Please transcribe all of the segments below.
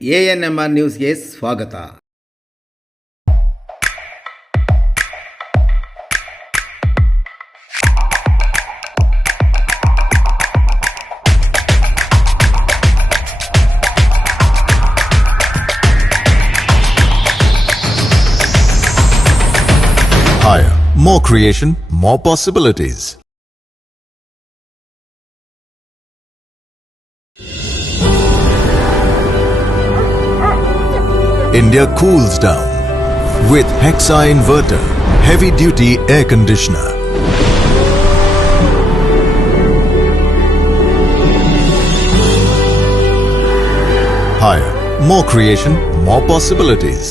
ANMR ನ್ಯೂಸ್ಗೆ ಸ್ವಾಗತ. Higher, more creation, more possibilities. India cools down with Hexa Inverter, heavy duty air conditioner. Higher, more creation, more possibilities.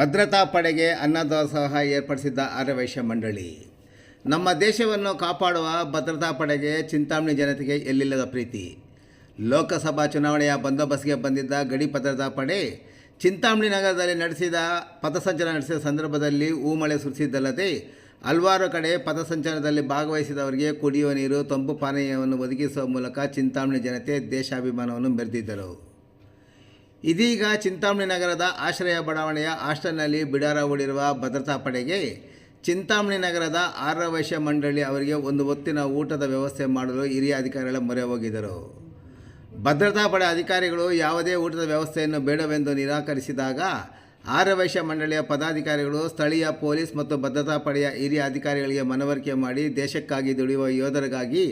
ಭದ್ರತಾ ಪಡೆಗೆ ಅನ್ನದಾಸೋಹ ಏರ್ಪಡಿಸಿದ್ದ ಆರ್ಯವೈಶ್ಯ ಮಂಡಳಿ. ನಮ್ಮ ದೇಶವನ್ನು ಕಾಪಾಡುವ ಭದ್ರತಾ ಪಡೆಗೆ ಚಿಂತಾಮಣಿ ಜನತೆಗೆ ಎಲ್ಲಿಲ್ಲದ ಪ್ರೀತಿ. ಲೋಕಸಭಾ ಚುನಾವಣೆಯ ಬಂದೋಬಸ್ತ್ಗೆ ಬಂದಿದ್ದ ಗಡಿ ಭದ್ರತಾ ಪಡೆ ಚಿಂತಾಮಣಿ ನಗರದಲ್ಲಿ ಪಥಸಂಚಲನ ನಡೆಸಿದ ಸಂದರ್ಭದಲ್ಲಿ ಹೂಮಳೆ ಸುರಿಸಿದ್ದಲ್ಲದೆ ಹಲವಾರು ಕಡೆ ಪಥಸಂಚಲನದಲ್ಲಿ ಭಾಗವಹಿಸಿದವರಿಗೆ ಕುಡಿಯುವ ನೀರು, ತಂಪು ಪಾನೀಯವನ್ನು ಒದಗಿಸುವ ಮೂಲಕ ಚಿಂತಾಮಣಿ ಜನತೆ ದೇಶಾಭಿಮಾನವನ್ನು ಮೆರೆದಿದ್ದರು. ಇದೀಗ ಚಿಂತಾಮಣಿ ನಗರದ ಆಶ್ರಯ ಬಡಾವಣೆಯ ಹಾಸ್ಟೆಲ್ನಲ್ಲಿ ಬಿಡಾರ ಹೂಡಿರುವ ಭದ್ರತಾ ಪಡೆಗೆ ಚಿಂತಾಮಣಿ ನಗರದ ಆರ್ಯವೈಶ್ಯ ಮಂಡಳಿ ಅವರಿಗೆ ಒಂದು ಹೊತ್ತಿನ ಊಟದ ವ್ಯವಸ್ಥೆ ಮಾಡಲು ಹಿರಿಯ ಅಧಿಕಾರಿಗಳ ಮೊರೆ ಹೋಗಿದ್ದರು. ಭದ್ರತಾ ಪಡೆ ಅಧಿಕಾರಿಗಳು ಯಾವುದೇ ಊಟದ ವ್ಯವಸ್ಥೆಯನ್ನು ಬೇಡವೆಂದು ನಿರಾಕರಿಸಿದಾಗ ಆರ್ಯವೈಶ್ಯ ಮಂಡಳಿಯ ಪದಾಧಿಕಾರಿಗಳು ಸ್ಥಳೀಯ ಪೊಲೀಸ್ ಮತ್ತು ಭದ್ರತಾ ಪಡೆಯ ಹಿರಿಯ ಅಧಿಕಾರಿಗಳಿಗೆ ಮನವರಿಕೆ ಮಾಡಿ ದೇಶಕ್ಕಾಗಿ ದುಡಿಯುವ ಯೋಧರಿಗಾಗಿ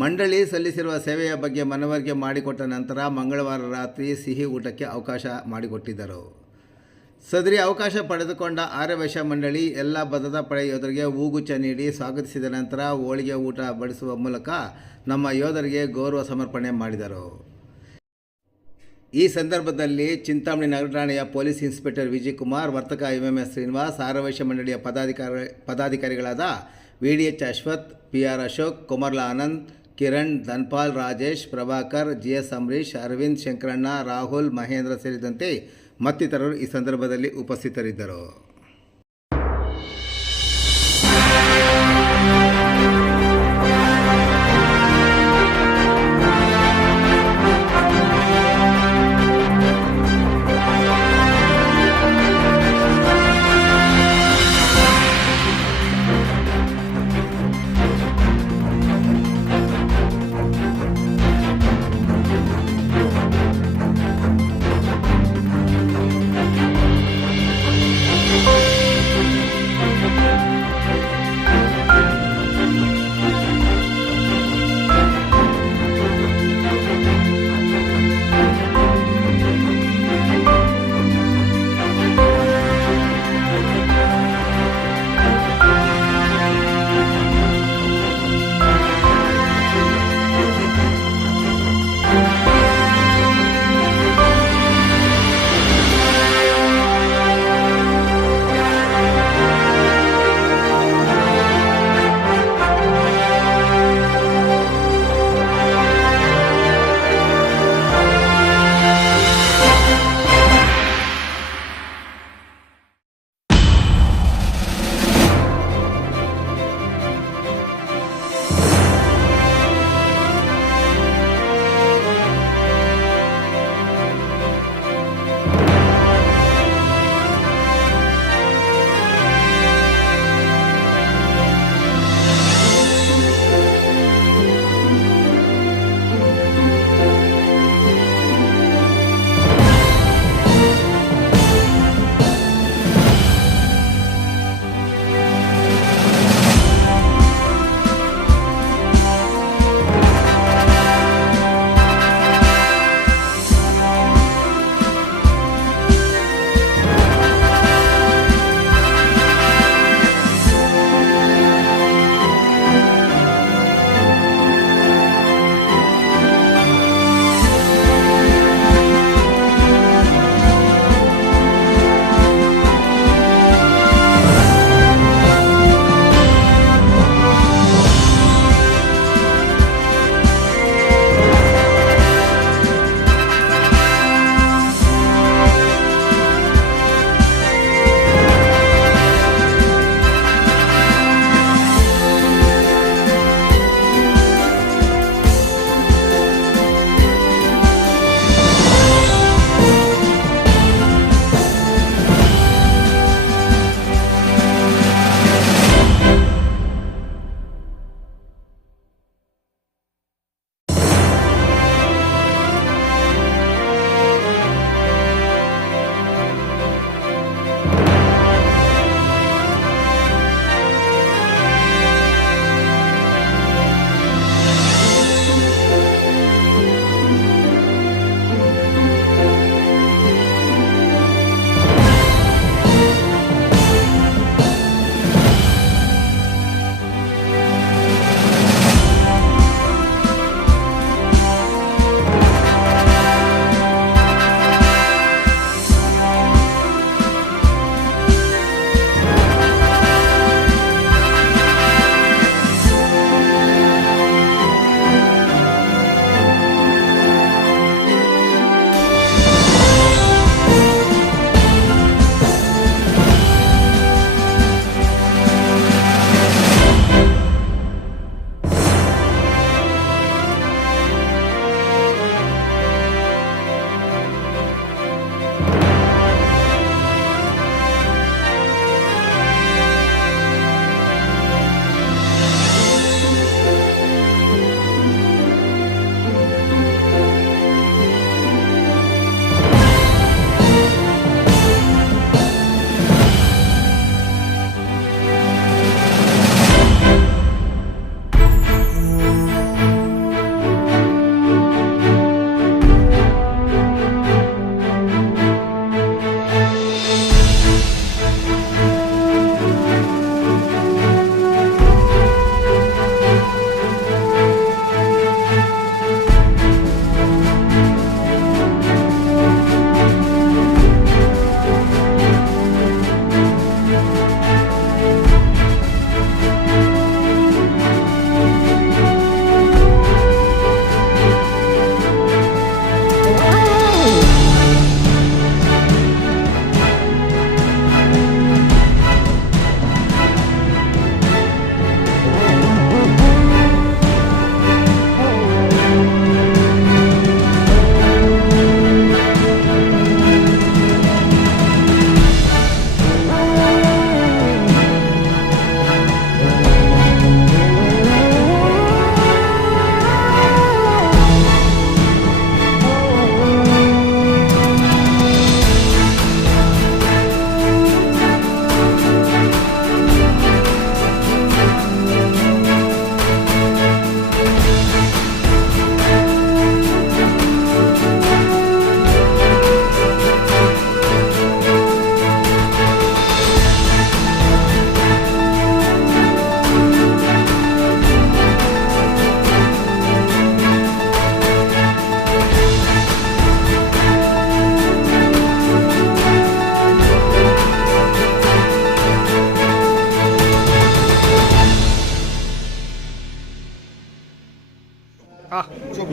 ಮಂಡಳಿ ಸಲ್ಲಿಸಿರುವ ಸೇವೆಯ ಬಗ್ಗೆ ಮನವರಿಕೆ ಮಾಡಿಕೊಟ್ಟ ನಂತರ ಮಂಗಳವಾರ ರಾತ್ರಿ ಸಿಹಿ ಊಟಕ್ಕೆ ಅವಕಾಶ ಮಾಡಿಕೊಟ್ಟಿದ್ದರು. ಸದರಿ ಅವಕಾಶ ಪಡೆದುಕೊಂಡ ಆರ್ಯವೈಶ್ಯ ಮಂಡಳಿ ಎಲ್ಲ ಭದ್ರತಾ ಪಡೆ ಯೋಧರಿಗೆ ಹೂಗುಚ್ಛ ನೀಡಿ ಸ್ವಾಗತಿಸಿದ ನಂತರ ಹೋಳಿಗೆ ಊಟ ಬಡಿಸುವ ಮೂಲಕ ನಮ್ಮ ಯೋಧರಿಗೆ ಗೌರವ ಸಮರ್ಪಣೆ ಮಾಡಿದರು. ಈ ಸಂದರ್ಭದಲ್ಲಿ ಚಿಂತಾಮಣಿ ನಗರ ಠಾಣೆಯ ಪೊಲೀಸ್ ಇನ್ಸ್ಪೆಕ್ಟರ್ ವಿಜಯಕುಮಾರ್, ವರ್ತಕ MMS ಶ್ರೀನಿವಾಸ್, ಆರ್ಯವೈಶ್ಯ ಮಂಡಳಿಯ ಪದಾಧಿಕಾರಿಗಳಾದ VDH Ashwath, PR Ashok, ಕುಮಾರ್ಲಾ Anand, Kiran, Dhanpal, Rajesh, Prabhakar, GS Ambareesh, Arvind, ಶಂಕರಣ್ಣ, ರಾಹುಲ್, ಮಹೇಂದ್ರ ಸೇರಿದಂತೆ ಮತ್ತಿತರರು ಈ ಸಂದರ್ಭದಲ್ಲಿ ಉಪಸ್ಥಿತರಿದ್ದರು.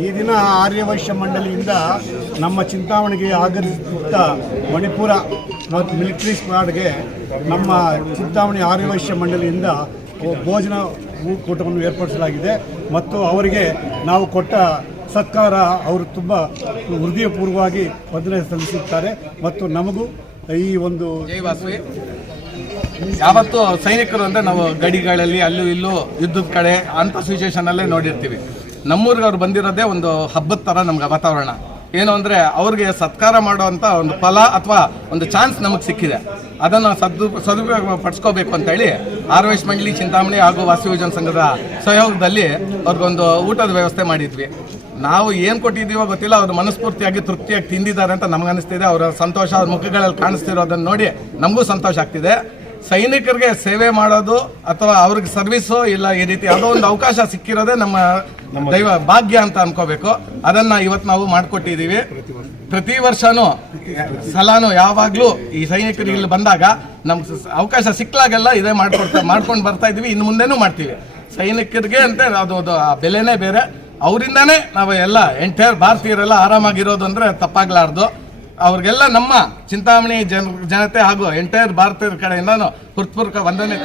ಈ ದಿನ ಆರ್ಯವೈಶ್ಯ ಮಂಡಳಿಯಿಂದ ನಮ್ಮ ಚಿಂತಾಮಣಿಗೆ ಆಗಮಿಸಿದ ಮಣಿಪುರ ಮತ್ತು ಮಿಲಿಟರಿ ಸ್ಕ್ವಾಡ್ಗೆ ನಮ್ಮ ಚಿಂತಾಮಣಿ ಆರ್ಯವೈಶ್ಯ ಮಂಡಳಿಯಿಂದ ಭೋಜನ ಊಟವನ್ನು ಏರ್ಪಡಿಸಲಾಗಿದೆ ಮತ್ತು ಅವರಿಗೆ ನಾವು ಕೊಟ್ಟ ಸತ್ಕಾರ ಅವರು ತುಂಬ ಹೃದಯಪೂರ್ವವಾಗಿ ವಂದನೆ ಸಲ್ಲಿಸುತ್ತಾರೆ ಮತ್ತು ನಮಗೂ ಈ ಒಂದು ಜೈವಾಸವಿ ಯಾವತ್ತು ಸೈನಿಕರು ಅಂದರೆ ನಾವು ಗಡಿಗಳಲ್ಲಿ ಅಲ್ಲೂ ಇಲ್ಲೂ ಯುದ್ಧದ ಕಡೆ ಅಂಥ ಸಿಚುವೇಶನಲ್ಲೇ ನೋಡಿರ್ತೀವಿ. ನಮ್ಮೂರಿಗೆ ಅವ್ರು ಬಂದಿರೋದೇ ಒಂದು ಹಬ್ಬದ ಥರ ನಮ್ಗೆ ವಾತಾವರಣ. ಏನು ಅಂದರೆ ಅವ್ರಿಗೆ ಸತ್ಕಾರ ಮಾಡುವಂಥ ಒಂದು ಫಲ ಅಥವಾ ಒಂದು ಚಾನ್ಸ್ ನಮಗೆ ಸಿಕ್ಕಿದೆ. ಅದನ್ನು ಸದುಪಯೋಗ ಪಡಿಸ್ಕೋಬೇಕು ಅಂತೇಳಿ ಆರ್ಯವೈಶ್ಯ ಮಂಡಳಿ ಚಿಂತಾಮಣಿ ಹಾಗೂ ವಾಸವಿ ಯೋಜನಾ ಸಂಘದ ಸಹಯೋಗದಲ್ಲಿ ಅವ್ರಿಗೊಂದು ಊಟದ ವ್ಯವಸ್ಥೆ ಮಾಡಿದ್ವಿ. ನಾವು ಏನು ಕೊಟ್ಟಿದ್ದೀವೋ ಗೊತ್ತಿಲ್ಲ, ಅವರು ಮನಸ್ಫೂರ್ತಿಯಾಗಿ ತೃಪ್ತಿಯಾಗಿ ತಿಂದಿದ್ದಾರೆ ಅಂತ ನಮಗನ್ನಿಸ್ತಿದೆ. ಅವರ ಸಂತೋಷ ಅವ್ರ ಮುಖಗಳಲ್ಲಿ ಕಾಣಿಸ್ತಿರೋದನ್ನು ನೋಡಿ ನಮಗೂ ಸಂತೋಷ ಆಗ್ತಿದೆ. ಸೈನಿಕರಿಗೆ ಸೇವೆ ಮಾಡೋದು ಅಥವಾ ಅವ್ರಿಗೆ ಸರ್ವಿಸು ಇಲ್ಲ ಈ ರೀತಿ ಯಾವುದೋ ಒಂದು ಅವಕಾಶ ಸಿಕ್ಕಿರೋದೇ ನಮ್ಮ ದೈವ ಭಾಗ್ಯ ಅಂತ ಅನ್ಕೋಬೇಕು. ಅದನ್ನು ಇವತ್ತು ನಾವು ಮಾಡಿಕೊಟ್ಟಿದ್ದೀವಿ. ಪ್ರತಿ ವರ್ಷನೂ ಸಲಾನು ಯಾವಾಗಲೂ ಈ ಸೈನಿಕರಿಗೆ ಇಲ್ಲಿ ಬಂದಾಗ ನಮ್ಗೆ ಅವಕಾಶ ಸಿಕ್ಕಾಗೆಲ್ಲ ಇದೇ ಮಾಡ್ಕೊಂಡು ಬರ್ತಾ ಇದ್ದೀವಿ. ಇನ್ನು ಮುಂದೆನೂ ಮಾಡ್ತೀವಿ. ಸೈನಿಕರಿಗೆ ಅಂತ ಅದು ಬೆಲೆನೇ ಬೇರೆ. ಅವರಿಂದಾನೇ ನಾವು ಎಲ್ಲ ಎಂಟೈರ್ ಭಾರತೀಯರೆಲ್ಲ ಆರಾಮಾಗಿರೋದು ಅಂದರೆ ತಪ್ಪಾಗ್ಲಾರ್ದು. ಅವ್ರಿಗೆಲ್ಲ ನಮ್ಮ ಚಿಂತಾಮಣಿ ಜನತೆ ಹಾಗೂ ಎಂಟೈರ್ ಭಾರತೀಯರ ಕಡೆಯಿಂದ ಹೃತ್ಪೂರ್ವಕ ವಂದನೆ.